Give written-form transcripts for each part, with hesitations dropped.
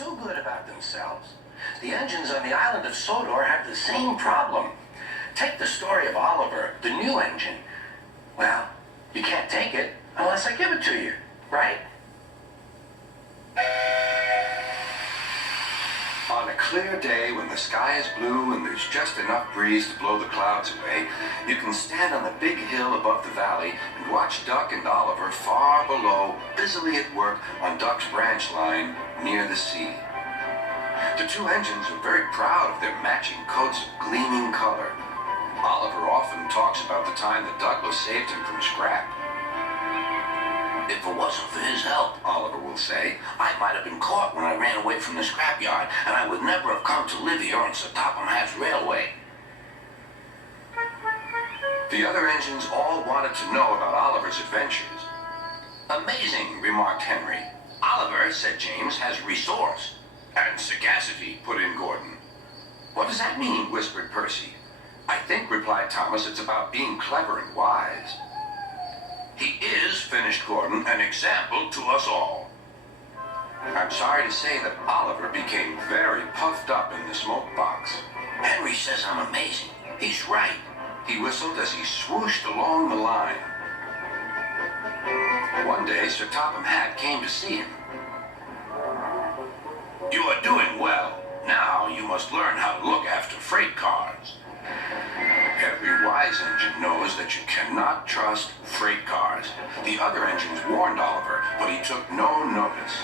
too good about themselves. The engines on the island of Sodor have the same problem. Take the story of Oliver, the new engine. Well, you can't take it unless I give it to you, right? On a clear day when the sky is blue and there's just enough breeze to blow the clouds away, you can stand on the big hill above the valley and watch Duck and Oliver far below, busily at work on Duck's branch line near the sea. The two engines are very proud of their matching coats of gleaming color. Oliver often talks about the time that Douglas saved him from scrap. If it wasn't for his help, Oliver will say, I might have been caught when I ran away from the scrapyard, and I would never have come to live here on Sir Topham Hatt's railway. The other engines all wanted to know about Oliver's adventures. Amazing, remarked Henry. Oliver, said James, has resource. And sagacity, put in Gordon. What does that mean? Whispered Percy. I think, replied Thomas, it's about being clever and wise. He is, finished Gordon, an example to us all. I'm sorry to say that Oliver became very puffed up in the smoke box. Henry says I'm amazing. He's right. He whistled as he swooshed along the line. One day, Sir Topham Hatt came to see him. You are doing well. Now you must learn how to look after freight cars. Every wise engine knows that you cannot trust freight cars. The other engines warned Oliver, but he took no notice.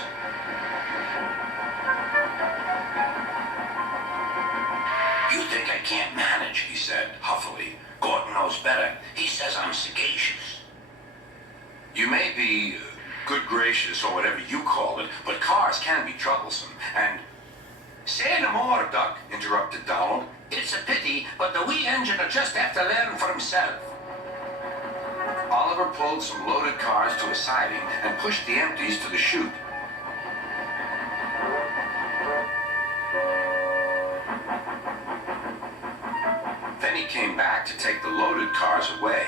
You think I can't manage, he said, huffily. Gordon knows better. He says I'm sagacious. You may be good gracious or whatever you call it, but cars can be troublesome, and... Say no more, Duck, interrupted Donald. It's a pity, but the wee engine will just have to learn for himself. Oliver pulled some loaded cars to a siding and pushed the empties to the chute. Then he came back to take the loaded cars away.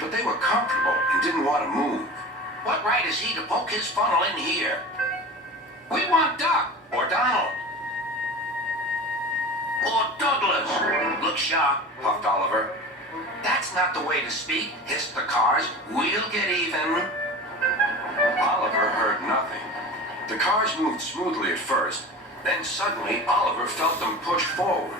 But they were comfortable and didn't want to move. What right is he to poke his funnel in here? We want Duck or Donald. Or Douglas. Look sharp, puffed Oliver. That's not the way to speak, hissed the cars. We'll get even. Oliver heard nothing. The cars moved smoothly at first, then suddenly Oliver felt them push forward.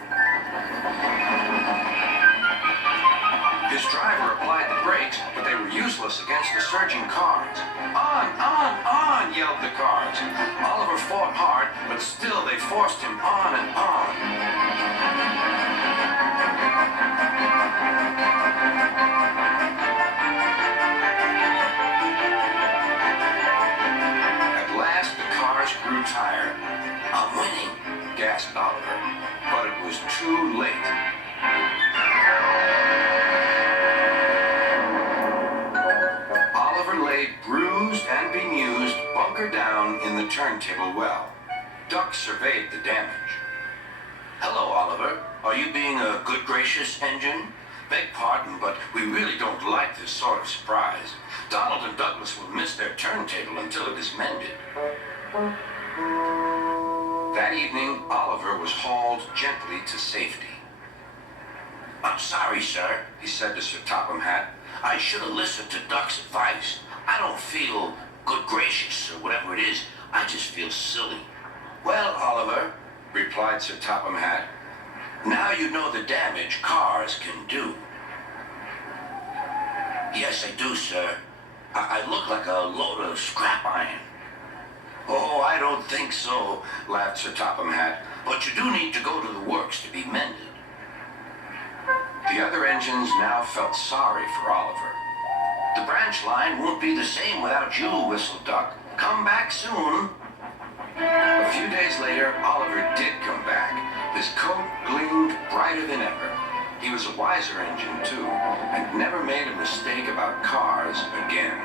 His driver applied the brakes, but they were useless against the surging cars. On, yelled the cars. Oliver fought hard, but still they forced him on and on. At last, the cars grew tired. I'm winning, gasped Oliver, but it was too late. Oliver lay bruised and bemused, bunker down in the turntable well. Duck surveyed the damage. Hello, Oliver. Are you being a good gracious engine? Beg pardon, but we really don't like this sort of surprise. Donald and Douglas will miss their turntable until it is mended. That evening, Oliver was hauled gently to safety. I'm sorry, sir, he said to Sir Topham Hatt. I should have listened to Duck's advice. I don't feel good gracious or whatever it is. I just feel silly. Well, Oliver, replied Sir Topham Hatt, now you know the damage cars can do. Yes, I do, sir. I look like a load of scrap iron. Oh, I don't think so, laughed Sir Topham Hatt. But you do need to go to the works to be mended. The other engines now felt sorry for Oliver. The branch line won't be the same without you, whistled Duck. Come back soon. A few days later, Oliver did come back. His coat gleamed brighter than ever. He was a wiser engine, too, and never made a mistake about cars again.